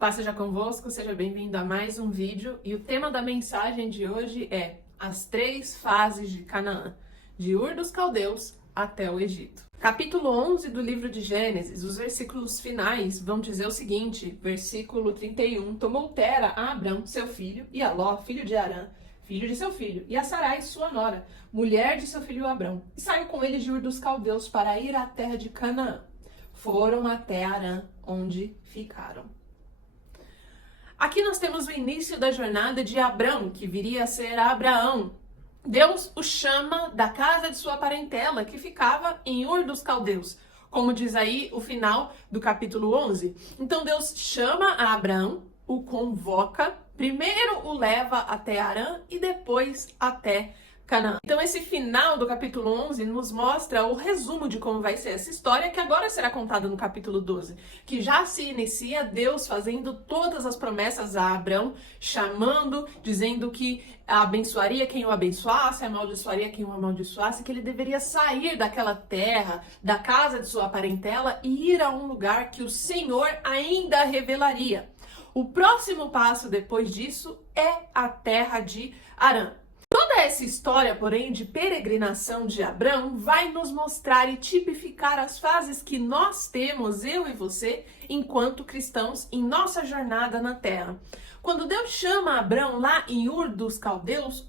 Paz seja convosco, seja bem-vindo a mais um vídeo. E o tema da mensagem de hoje é as 3 fases de Canaã, de Ur dos Caldeus até o Egito. Capítulo 11 do livro de Gênesis, os versículos finais vão dizer o seguinte, versículo 31, tomou Tera a Abrão, seu filho, e a Ló, filho de Arã, filho de seu filho, e a Sarai, sua nora, mulher de seu filho Abrão, e saiu com ele de Ur dos Caldeus para ir à terra de Canaã. Foram até Arã, onde ficaram. Aqui nós temos o início da jornada de Abrão, que viria a ser Abraão. Deus o chama da casa de sua parentela, que ficava em Ur dos Caldeus, como diz aí o final do capítulo 11. Então Deus chama a Abrão, o convoca, primeiro o leva até Arã e depois até Canaã. Então esse final do capítulo 11 nos mostra o resumo de como vai ser essa história, que agora será contada no capítulo 12, que já se inicia Deus fazendo todas as promessas a Abrão, chamando, dizendo que abençoaria quem o abençoasse, amaldiçoaria quem o amaldiçoasse, que ele deveria sair daquela terra, da casa de sua parentela e ir a um lugar que o Senhor ainda revelaria. O próximo passo depois disso é a terra de Arã. Toda essa história, porém, de peregrinação de Abrão vai nos mostrar e tipificar as fases que nós temos, eu e você, enquanto cristãos, em nossa jornada na Terra. Quando Deus chama Abrão lá em Ur dos Caldeus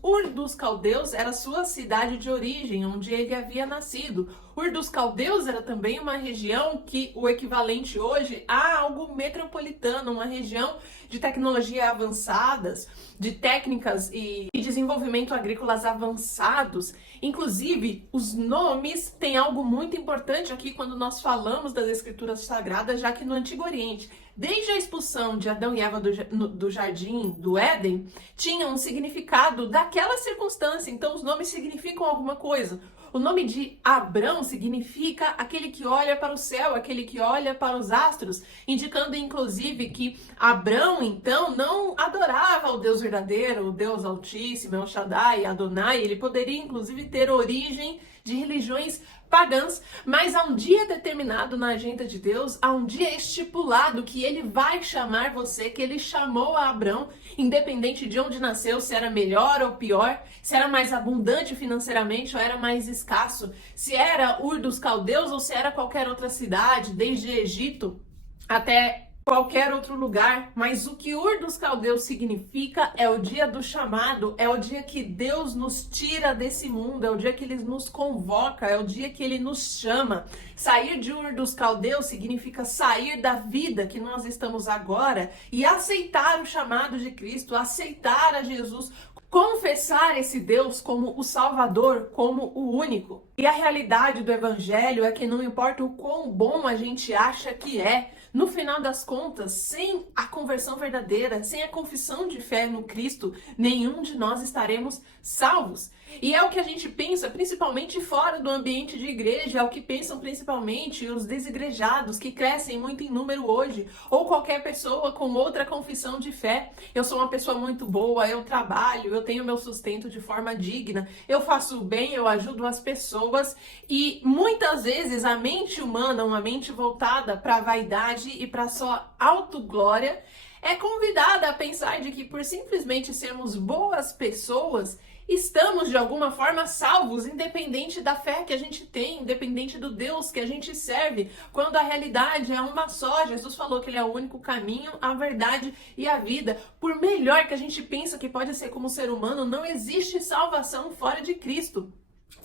era sua cidade de origem, onde ele havia nascido. Ur dos Caldeus era também uma região que o equivalente hoje a algo metropolitano, uma região de tecnologia avançadas, de técnicas e desenvolvimento agrícolas avançados. Inclusive, os nomes têm algo muito importante aqui quando nós falamos das escrituras sagradas, já que no Antigo Oriente, desde a expulsão de Adão e Eva do jardim do Éden, tinha um significado daquela circunstância. Então, os nomes significam alguma coisa. O nome de Abrão significa aquele que olha para o céu, aquele que olha para os astros, indicando inclusive que Abrão, então, não adorava o Deus verdadeiro, o Deus Altíssimo, El Shaddai, Adonai. Ele poderia inclusive ter origem de religiões pagãs, mas há um dia determinado na agenda de Deus, há um dia estipulado que ele vai chamar você, que ele chamou a Abrão, independente de onde nasceu, se era melhor ou pior, se era mais abundante financeiramente ou era mais escasso, se era Ur dos Caldeus ou se era qualquer outra cidade, desde Egito até qualquer outro lugar. Mas o que Ur dos Caldeus significa é o dia do chamado, é o dia que Deus nos tira desse mundo, é o dia que ele nos convoca, é o dia que ele nos chama. Sair de Ur dos Caldeus significa sair da vida que nós estamos agora e aceitar o chamado de Cristo, aceitar a Jesus, confessar esse Deus como o Salvador, como o único. E a realidade do Evangelho é que não importa o quão bom a gente acha que é, no final das contas, sem a conversão verdadeira, sem a confissão de fé no Cristo, nenhum de nós estaremos salvos. E é o que a gente pensa, principalmente fora do ambiente de igreja, é o que pensam principalmente os desigrejados, que crescem muito em número hoje, ou qualquer pessoa com outra confissão de fé. Eu sou uma pessoa muito boa, eu trabalho, eu tenho meu sustento de forma digna, eu faço o bem, eu ajudo as pessoas, e muitas vezes a mente humana, uma mente voltada para a vaidade e para a sua autoglória, é convidada a pensar de que por simplesmente sermos boas pessoas, estamos de alguma forma salvos, independente da fé que a gente tem, independente do Deus que a gente serve, quando a realidade é uma só. Jesus falou que ele é o único caminho, a verdade e a vida. Por melhor que a gente pensa que pode ser como ser humano, não existe salvação fora de Cristo.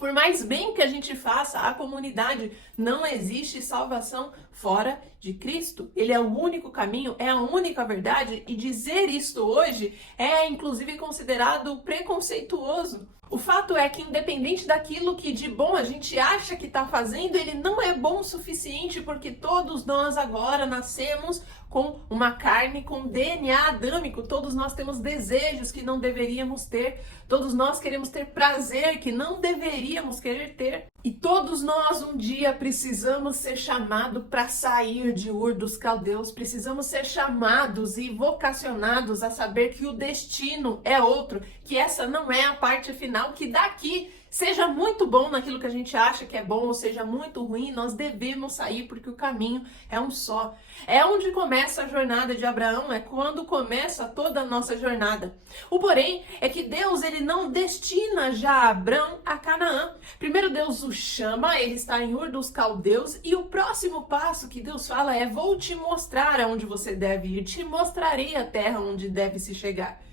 Por mais bem que a gente faça à comunidade, não existe salvação fora de Cristo. Ele é o único caminho, é a única verdade, e dizer isto hoje é inclusive considerado preconceituoso. O fato é que, independente daquilo que de bom a gente acha que está fazendo, ele não é bom o suficiente, porque todos nós agora nascemos com uma carne, com DNA adâmico. Todos nós temos desejos que não deveríamos ter. Todos nós queremos ter prazer que não deveríamos querer ter. E todos nós um dia precisamos ser chamados para sair de Ur dos Caldeus. Precisamos ser chamados e vocacionados a saber que o destino é outro, que essa não é a parte final, que daqui Seja muito bom naquilo que a gente acha que é bom, ou seja muito ruim, nós devemos sair porque o caminho é um só. É onde começa a jornada de Abraão, é quando começa toda a nossa jornada. O porém é que Deus, ele não destina já Abraão a Canaã. Primeiro Deus o chama, ele está em Ur dos Caldeus, e o próximo passo que Deus fala é: vou te mostrar aonde você deve ir, te mostrarei a terra onde deve se chegar.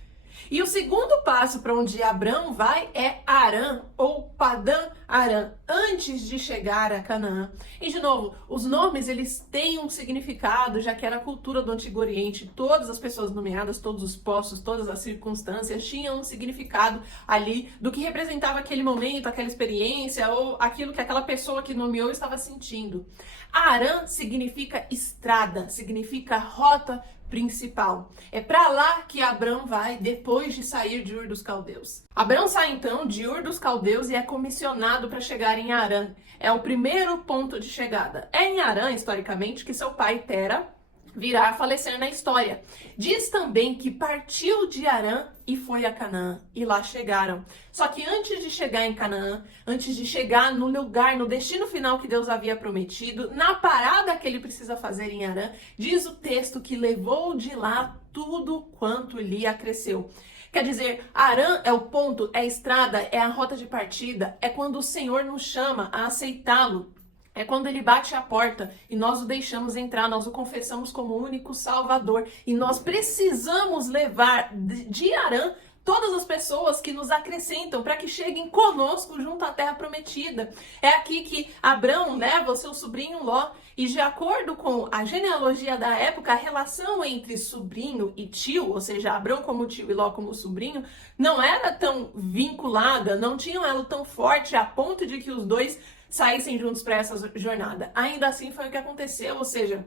E o segundo passo para onde Abrão vai é Harã, ou Padã Harã, antes de chegar a Canaã. E de novo, os nomes eles têm um significado, já que era a cultura do Antigo Oriente. Todas as pessoas nomeadas, todos os postos, todas as circunstâncias tinham um significado ali do que representava aquele momento, aquela experiência ou aquilo que aquela pessoa que nomeou estava sentindo. Harã significa estrada, significa rota principal. É para lá que Abrão vai depois de sair de Ur dos Caldeus. Abrão sai então de Ur dos Caldeus e é comissionado para chegar em Harã. É o primeiro ponto de chegada. É em Harã, historicamente, que seu pai Tera virá a falecer na história. Diz também que partiu de Harã e foi a Canaã, e lá chegaram. Só que antes de chegar em Canaã, antes de chegar no lugar, no destino final que Deus havia prometido, na parada que ele precisa fazer em Harã, diz o texto que levou de lá tudo quanto lhe acresceu. Quer dizer, Harã é o ponto, é a estrada, é a rota de partida, é quando o Senhor nos chama a aceitá-lo. É quando ele bate a porta e nós o deixamos entrar, nós o confessamos como único Salvador. E nós precisamos levar de Harã todas as pessoas que nos acrescentam para que cheguem conosco junto à terra prometida. É aqui que Abrão leva o seu sobrinho Ló. E de acordo com a genealogia da época, a relação entre sobrinho e tio, ou seja, Abrão como tio e Ló como sobrinho, não era tão vinculada, não tinha um elo tão forte a ponto de que os dois saíssem juntos para essa jornada. Ainda assim foi o que aconteceu, ou seja,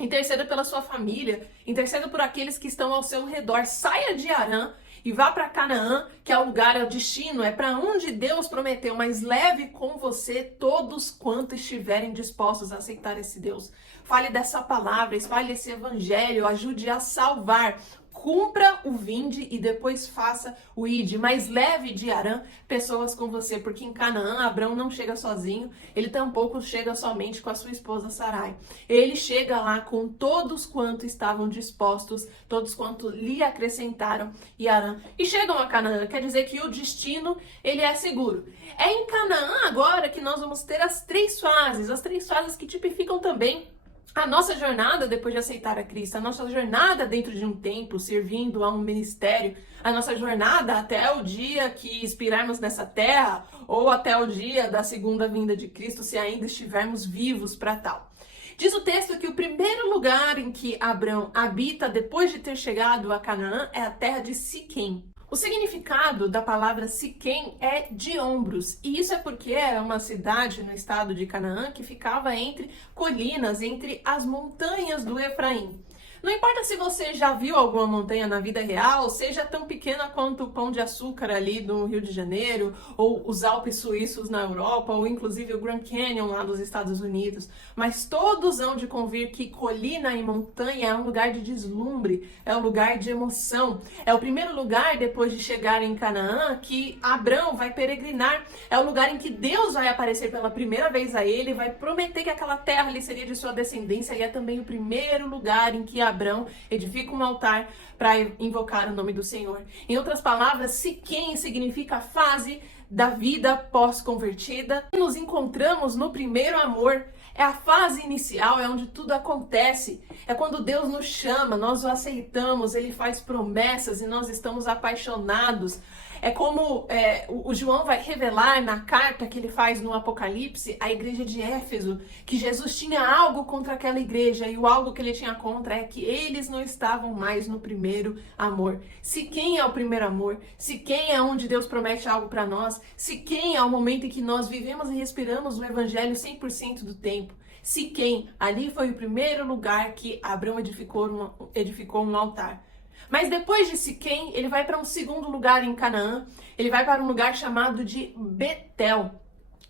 interceda pela sua família, interceda por aqueles que estão ao seu redor, saia de Harã e vá para Canaã, que é o lugar, é o destino, é para onde Deus prometeu, mas leve com você todos quantos estiverem dispostos a aceitar esse Deus. Fale dessa palavra, espalhe esse evangelho, ajude a salvar. Cumpra o vinde e depois faça o ide, mas leve de Harã pessoas com você, porque em Canaã Abrão não chega sozinho, ele tampouco chega somente com a sua esposa Sarai. Ele chega lá com todos quanto estavam dispostos, todos quanto lhe acrescentaram e Harã. E chegam a Canaã, quer dizer que o destino ele é seguro. É em Canaã agora que nós vamos ter as três fases que tipificam também a nossa jornada depois de aceitar a Cristo, a nossa jornada dentro de um templo, servindo a um ministério, a nossa jornada até o dia que expirarmos nessa terra, ou até o dia da segunda vinda de Cristo, se ainda estivermos vivos para tal. Diz o texto que o primeiro lugar em que Abrão habita depois de ter chegado a Canaã é a terra de Siquém. O significado da palavra Siquém é de ombros, e isso é porque era uma cidade no estado de Canaã que ficava entre colinas, entre as montanhas do Efraim. Não importa se você já viu alguma montanha na vida real, seja tão pequena quanto o Pão de Açúcar ali no Rio de Janeiro, ou os Alpes suíços na Europa, ou inclusive o Grand Canyon lá nos Estados Unidos, mas todos hão de convir que colina e montanha é um lugar de deslumbre, é um lugar de emoção. É o primeiro lugar, depois de chegar em Canaã, que Abrão vai peregrinar. É o lugar em que Deus vai aparecer pela primeira vez a ele, vai prometer que aquela terra ali seria de sua descendência, e é também o primeiro lugar em que Abrão edifica um altar para invocar o nome do Senhor. Em outras palavras, Siquém significa fase da vida pós-convertida. Nos encontramos no primeiro amor. É a fase inicial, é onde tudo acontece. É quando Deus nos chama, nós o aceitamos, Ele faz promessas e nós estamos apaixonados. É como o João vai revelar na carta que ele faz no Apocalipse à igreja de Éfeso, que Jesus tinha algo contra aquela igreja, e o algo que ele tinha contra é que eles não estavam mais no primeiro amor. Se quem é o primeiro amor, se quem é onde Deus promete algo para nós, se quem é o momento em que nós vivemos e respiramos o evangelho 100% do tempo, se quem, ali foi o primeiro lugar que Abrão edificou um altar. Mas depois de Siquém, ele vai para um segundo lugar em Canaã. Ele vai para um lugar chamado de Betel.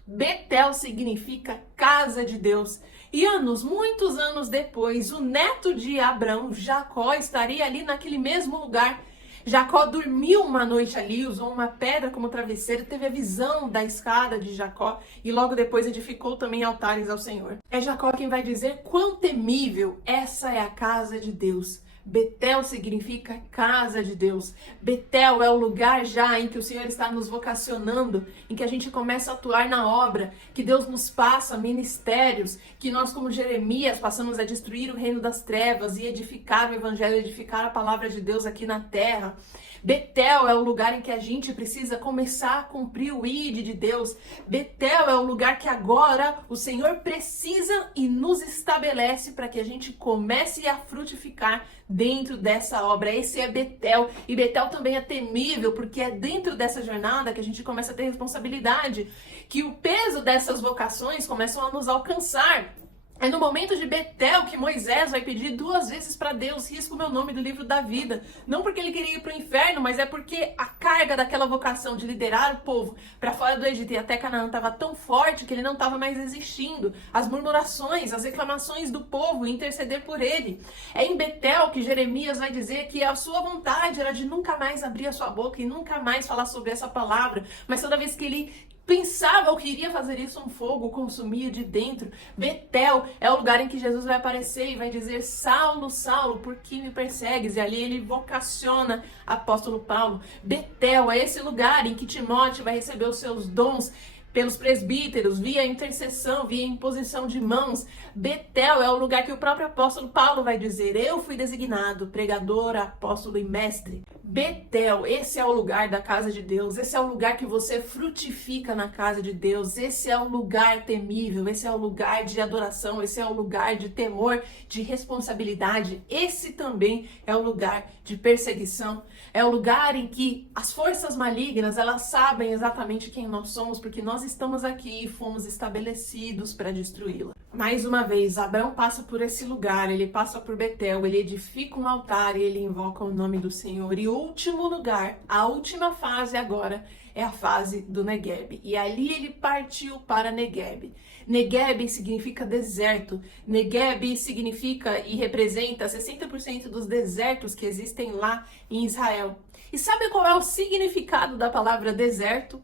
Betel significa casa de Deus. E muitos anos depois, o neto de Abrão, Jacó, estaria ali naquele mesmo lugar. Jacó dormiu uma noite ali, usou uma pedra como travesseiro, teve a visão da escada de Jacó e logo depois edificou também altares ao Senhor. É Jacó quem vai dizer quão temível essa é a casa de Deus. Betel significa casa de Deus. Betel é o lugar já em que o Senhor está nos vocacionando, em que a gente começa a atuar na obra, que Deus nos passa ministérios, que nós como Jeremias passamos a destruir o reino das trevas e edificar o evangelho, edificar a palavra de Deus aqui na terra. Betel é o lugar em que a gente precisa começar a cumprir o ID de Deus. Betel é o lugar que agora o Senhor precisa e nos estabelece para que a gente comece a frutificar dentro dessa obra. Esse é Betel. E Betel também é temível, porque é dentro dessa jornada que a gente começa a ter responsabilidade, que o peso dessas vocações começam a nos alcançar. É no momento de Betel que Moisés vai pedir 2 vezes para Deus: risca o meu nome do livro da vida. Não porque ele queria ir para o inferno, mas é porque a carga daquela vocação de liderar o povo para fora do Egito e até Canaã estava tão forte que ele não estava mais resistindo às murmurações, às reclamações do povo e interceder por ele. É em Betel que Jeremias vai dizer que a sua vontade era de nunca mais abrir a sua boca e nunca mais falar sobre essa palavra, mas toda vez que ele pensava ou queria fazer isso, um fogo consumia de dentro. Betel é o lugar em que Jesus vai aparecer e vai dizer: Saulo, Saulo, por que me persegues? E ali ele vocaciona apóstolo Paulo. Betel é esse lugar em que Timóteo vai receber os seus dons pelos presbíteros, via intercessão, via imposição de mãos. Betel é o lugar que o próprio apóstolo Paulo vai dizer: eu fui designado pregador, apóstolo e mestre. Betel, esse é o lugar da casa de Deus, esse é o lugar que você frutifica na casa de Deus, esse é o lugar temível, esse é o lugar de adoração, esse é o lugar de temor, de responsabilidade, esse também é o lugar de perseguição, é o lugar em que as forças malignas, elas sabem exatamente quem nós somos, porque nós estamos aqui e fomos estabelecidos para destruí-la. Mais uma vez, Abraão passa por esse lugar, ele passa por Betel, ele edifica um altar e ele invoca o nome do Senhor. E o último lugar, a última fase agora, é a fase do Negueb. E ali ele partiu para Negueb. Negueb significa deserto. Negueb significa e representa 60% dos desertos que existem lá em Israel. E sabe qual é o significado da palavra deserto?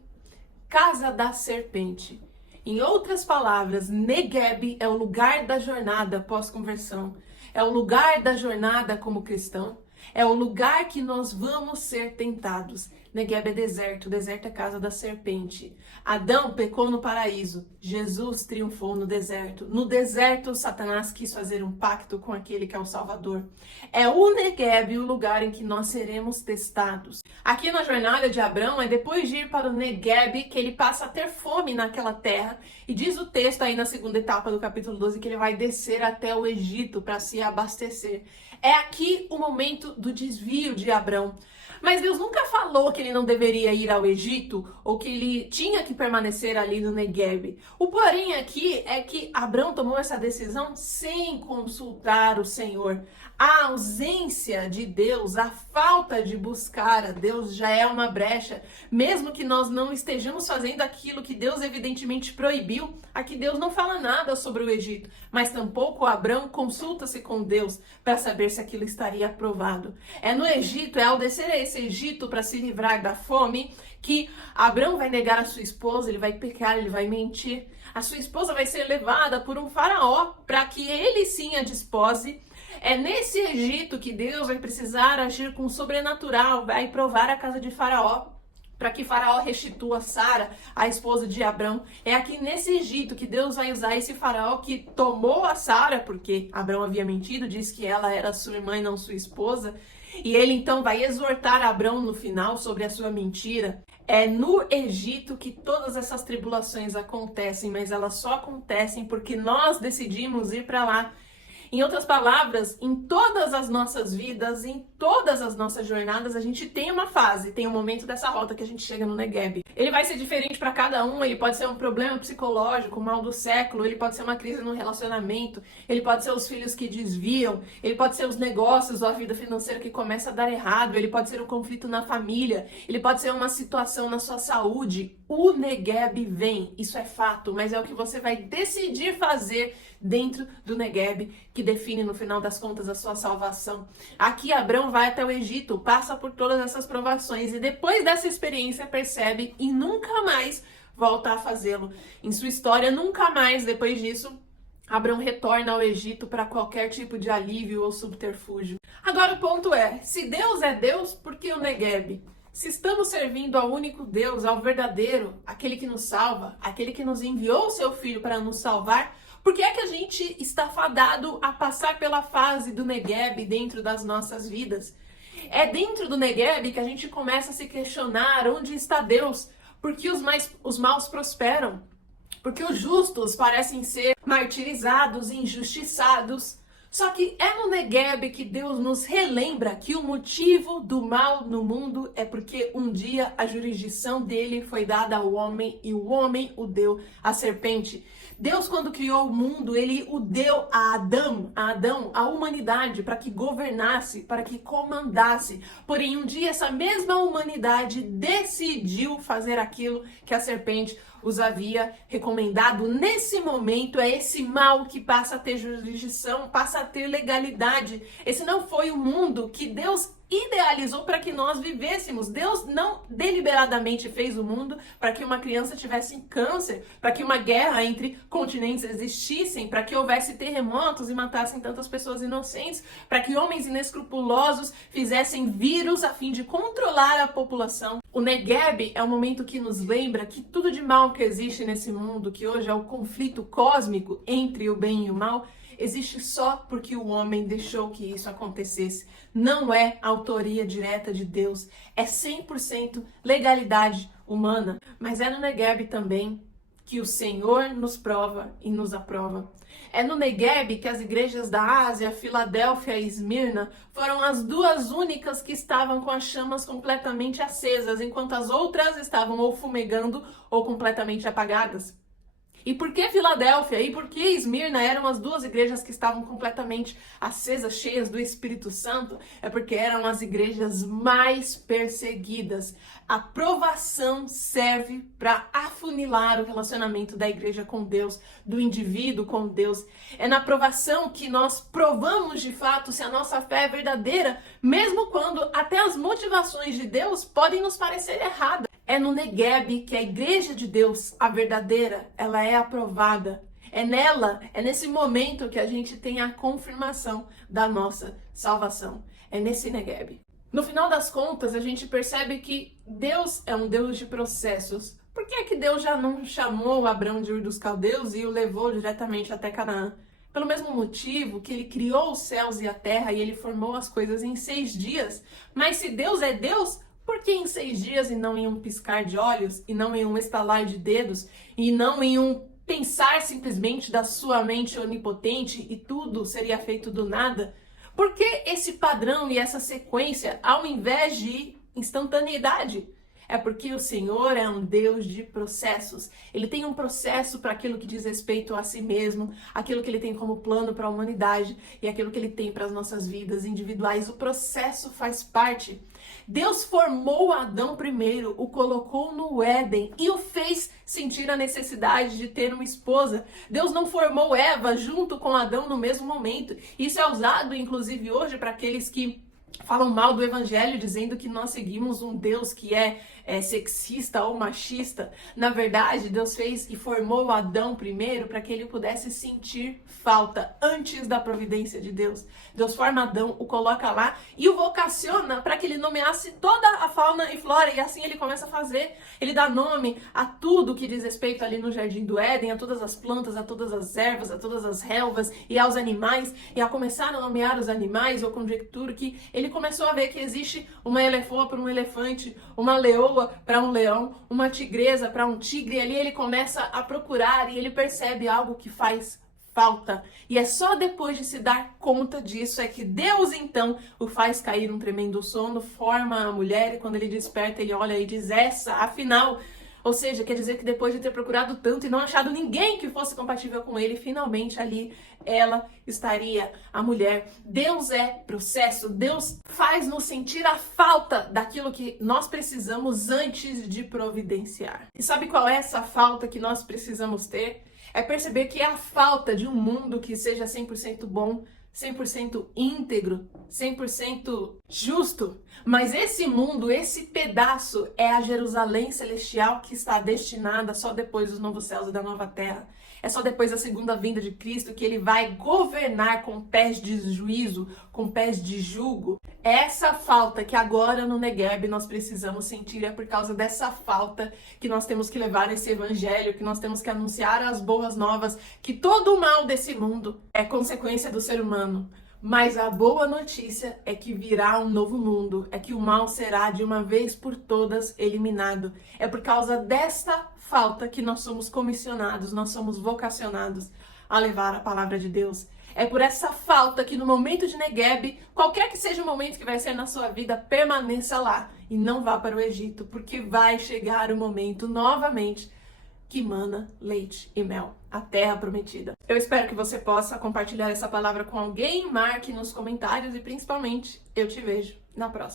Casa da serpente. Em outras palavras, Negueb é o lugar da jornada pós-conversão. É o lugar da jornada como cristão. É o lugar que nós vamos ser tentados. Negueb é deserto, o deserto é casa da serpente. Adão pecou no paraíso, Jesus triunfou no deserto. No deserto, Satanás quis fazer um pacto com aquele que é o Salvador. É o Negueb o lugar em que nós seremos testados. Aqui na jornada de Abraão, é depois de ir para o Negueb que ele passa a ter fome naquela terra. E diz o texto aí na segunda etapa do capítulo 12 que ele vai descer até o Egito para se abastecer. É aqui o momento do desvio de Abraão. Mas Deus nunca falou que ele não deveria ir ao Egito ou que ele tinha que permanecer ali no Negueb. O porém aqui é que Abraão tomou essa decisão sem consultar o Senhor. A ausência de Deus, a falta de buscar a Deus já é uma brecha. Mesmo que nós não estejamos fazendo aquilo que Deus evidentemente proibiu, aqui Deus não fala nada sobre o Egito, mas tampouco Abraão consulta-se com Deus para saber se aquilo estaria aprovado. É no Egito, é ao descer a esse Egito para se livrar da fome, que Abraão vai negar a sua esposa, ele vai pecar, ele vai mentir. A sua esposa vai ser levada por um faraó para que ele sim a despose. É nesse Egito que Deus vai precisar agir com o sobrenatural, vai provar a casa de Faraó, para que Faraó restitua Sara, a esposa de Abrão. É aqui nesse Egito que Deus vai usar esse Faraó que tomou a Sara, porque Abrão havia mentido, disse que ela era sua irmã e não sua esposa. E ele então vai exortar Abrão no final sobre a sua mentira. É no Egito que todas essas tribulações acontecem, mas elas só acontecem porque nós decidimos ir para lá. Em outras palavras, em todas as nossas vidas, em todas as nossas jornadas, a gente tem uma fase, tem um momento dessa rota que a gente chega no Negueb. Ele vai ser diferente para cada um, ele pode ser um problema psicológico, o mal do século, ele pode ser uma crise no relacionamento, ele pode ser os filhos que desviam, ele pode ser os negócios ou a vida financeira que começa a dar errado, ele pode ser um conflito na família, ele pode ser uma situação na sua saúde. O Negueb vem, isso é fato, mas é o que você vai decidir fazer dentro do Negueb que define no final das contas a sua salvação. Aqui Abrão vai até o Egito, passa por todas essas provações e depois dessa experiência percebe e nunca mais volta a fazê-lo. Em sua história, nunca mais depois disso Abrão retorna ao Egito para qualquer tipo de alívio ou subterfúgio. Agora o ponto é, se Deus é Deus, por que o Negueb? Se estamos servindo ao único Deus, ao verdadeiro, aquele que nos salva, aquele que nos enviou o seu Filho para nos salvar, por que é que a gente está fadado a passar pela fase do Negueb dentro das nossas vidas? É dentro do Negueb que a gente começa a se questionar onde está Deus, porque os maus prosperam. Porque os justos parecem ser martirizados, injustiçados. Só que é no Negueb que Deus nos relembra que o motivo do mal no mundo é porque um dia a jurisdição dele foi dada ao homem e o homem o deu à serpente. Deus, quando criou o mundo, ele o deu a Adão, a humanidade, para que governasse, para que comandasse. Porém, um dia essa mesma humanidade decidiu fazer aquilo que a serpente os havia recomendado. Nesse momento, é esse mal que passa a ter jurisdição, passa a ter legalidade. Esse não foi o mundo que Deus idealizou para que nós vivêssemos. Deus não deliberadamente fez o mundo para que uma criança tivesse câncer, para que uma guerra entre continentes existissem, para que houvesse terremotos e matassem tantas pessoas inocentes, para que homens inescrupulosos fizessem vírus a fim de controlar a população. O Negueb é o momento que nos lembra que tudo de mal que existe nesse mundo, que hoje é o conflito cósmico entre o bem e o mal, existe só porque o homem deixou que isso acontecesse. Não é autoria direta de Deus, é 100% legalidade humana. Mas é no Negueb também que o Senhor nos prova e nos aprova. É no Negueb que as igrejas da Ásia, Filadélfia e Esmirna foram as duas únicas que estavam com as chamas completamente acesas, enquanto as outras estavam ou fumegando ou completamente apagadas. E por que Filadélfia e por que Esmirna eram as duas igrejas que estavam completamente acesas, cheias do Espírito Santo? É porque eram as igrejas mais perseguidas. A provação serve para afunilar o relacionamento da igreja com Deus, do indivíduo com Deus. É na provação que nós provamos de fato se a nossa fé é verdadeira, mesmo quando até as motivações de Deus podem nos parecer erradas. É no Negueb que a igreja de Deus, a verdadeira, ela é aprovada. É nela, é nesse momento que a gente tem a confirmação da nossa salvação. É nesse Negueb. No final das contas, a gente percebe que Deus é um Deus de processos. Por que é que Deus já não chamou Abrão de Ur dos Caldeus e o levou diretamente até Canaã? Pelo mesmo motivo que ele criou os céus e a terra e ele formou as coisas em 6 dias. Mas se Deus é Deus, por que em 6 dias e não em um piscar de olhos, e não em um estalar de dedos, e não em um pensar simplesmente da sua mente onipotente e tudo seria feito do nada? Por que esse padrão e essa sequência ao invés de instantaneidade? É porque o Senhor é um Deus de processos. Ele tem um processo para aquilo que diz respeito a si mesmo, aquilo que ele tem como plano para a humanidade e aquilo que ele tem para as nossas vidas individuais. O processo faz parte. Deus formou Adão primeiro, o colocou no Éden e o fez sentir a necessidade de ter uma esposa. Deus não formou Eva junto com Adão no mesmo momento. Isso é usado, inclusive, hoje para aqueles que falam mal do evangelho, dizendo que nós seguimos um Deus que é sexista ou machista. Na verdade, Deus fez e formou Adão primeiro para que ele pudesse sentir falta antes da providência de Deus. Deus forma Adão, o coloca lá e o vocaciona para que ele nomeasse toda a fauna e flora, e assim ele começa a fazer. Ele dá nome a tudo que diz respeito ali no Jardim do Éden, a todas as plantas, a todas as ervas, a todas as relvas e aos animais, e a começar a nomear os animais, eu conjecturo que ele começou a ver que existe uma elefoa para um elefante, uma leoa para um leão, uma tigresa para um tigre, e ali ele começa a procurar e ele percebe algo que faz falta. E é só depois de se dar conta disso é que Deus então o faz cair um tremendo sono, forma a mulher, e quando ele desperta ele olha e diz: essa, afinal, Ou seja, quer dizer que depois de ter procurado tanto e não achado ninguém que fosse compatível com ele, finalmente ali ela estaria a mulher. Deus é processo, Deus faz-nos sentir a falta daquilo que nós precisamos antes de providenciar. E sabe qual é essa falta que nós precisamos ter? É perceber que é a falta de um mundo que seja 100% bom, 100% íntegro, 100% justo. Mas esse mundo, esse pedaço é a Jerusalém celestial que está destinada só depois dos novos céus e da nova terra. É só depois da segunda vinda de Cristo que ele vai governar com pés de juízo, com pés de jugo. Essa falta que agora no Negueb nós precisamos sentir, é por causa dessa falta que nós temos que levar esse evangelho, que nós temos que anunciar as boas novas, que todo o mal desse mundo é consequência do ser humano. Mas a boa notícia é que virá um novo mundo, é que o mal será de uma vez por todas eliminado. É por causa desta falta que nós somos comissionados, nós somos vocacionados a levar a palavra de Deus. É por essa falta que no momento de Negueb, qualquer que seja o momento que vai ser na sua vida, permaneça lá e não vá para o Egito, porque vai chegar o momento novamente que mana leite e mel, a terra prometida. Eu espero que você possa compartilhar essa palavra com alguém, marque nos comentários e principalmente eu te vejo na próxima.